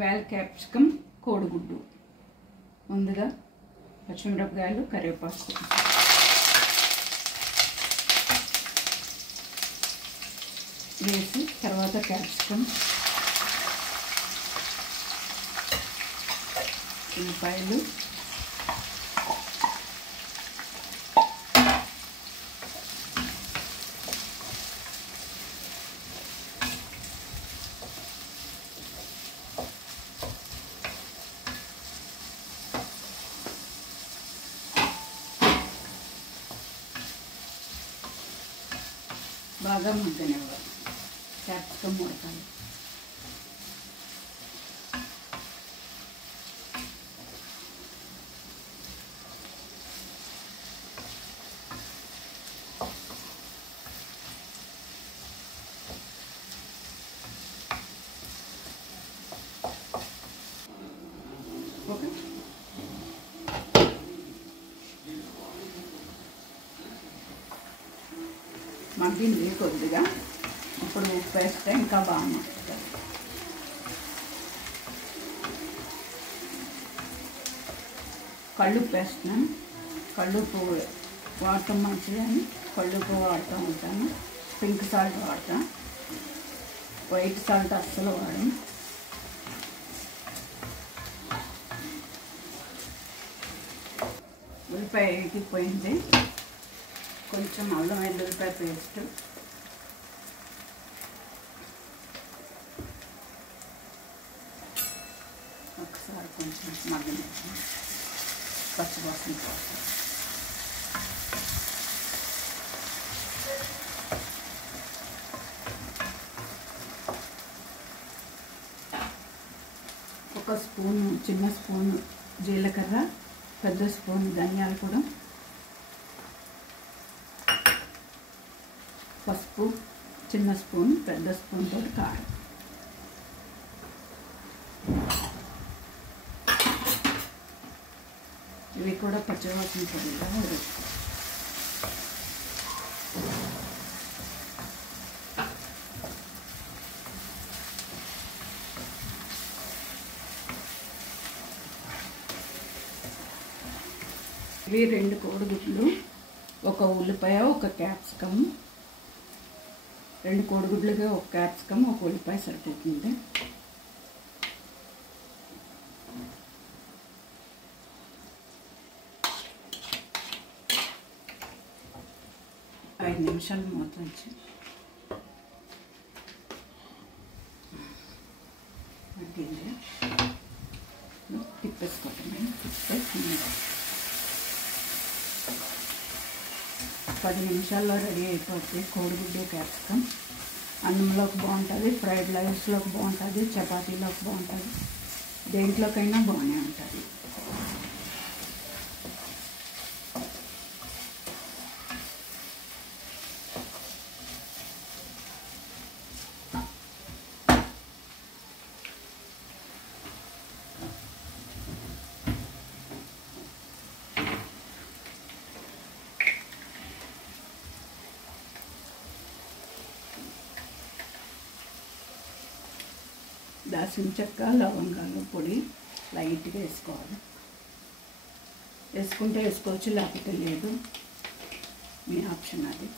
వేల్ capsicum కోడిగుడ్డు ముందుగా పచ్చిమిరపకాయలు కరివేపాకు వేసి తర్వాత క్యాప్సికమ్ ఉల్లిపాయలు బాగా మగ్గనివ్వాలి. క్యాప్సికమ్ ఉడకాలి. ఓకే, మగ్గింది కొద్దిగా. ఇప్పుడు ఉప్పు వేస్తే ఇంకా బాగా మగ్గుతుంది. కళ్ళుప్పు వేస్తున్నాను. కళ్ళుప్పు వాడటం మంచిదని కళ్ళుప్పు వాడుతూ ఉంటాను. పింక్ సాల్ట్ వాడతాను, వైట్ సాల్ట్ అస్సలు వాడను. ఉల్లిపాయ ఎగిపోయింది. కొంచెం అల్లం వెల్లుల్లిపాయ పేస్ట్, ఒకసారి కొంచెం మగ్గనిచ్చి పచ్చివాసన కోసం ఒక స్పూను, చిన్న స్పూను జీలకర్ర, పెద్ద స్పూన్ ధనియాల పొడి, పసుపు, చిన్న స్పూన్, పెద్ద స్పూన్ తోటి కారం. ఇవి కూడా పచ్చివాసన పొడిగా ఉడుకుతాయి. ఇవి 2 కోడిగుడ్లు, ఒక ఉల్లిపాయ, ఒక క్యాప్సికమ్. 2 కోడిగుడ్లుగా ఒక క్యాప్సికమ్, ఒక ఉల్లిపాయ సరిపోతుంది. ఐదు నిమిషాలు మూత ఉంచి మగ్గింది. తిప్పేసుకోవటమే. 10 నిమిషాల్లో రెడీ అయిపోతుంది కోడిగుడ్డు క్యాప్సికమ్. అన్నంలోకి బాగుంటుంది, ఫ్రైడ్ రైస్లోకి బాగుంటుంది, చపాతీలోకి బాగుంటుంది, దేంట్లోకైనా బాగానే ఉంటుంది. దాల్చిన చెక్క, లవంగాలు పొడి లైట్గా వేసుకోవాలి. వేసుకుంటే వేసుకోవచ్చు, లేకపోతే లేదు, మీ ఆప్షన్ అది.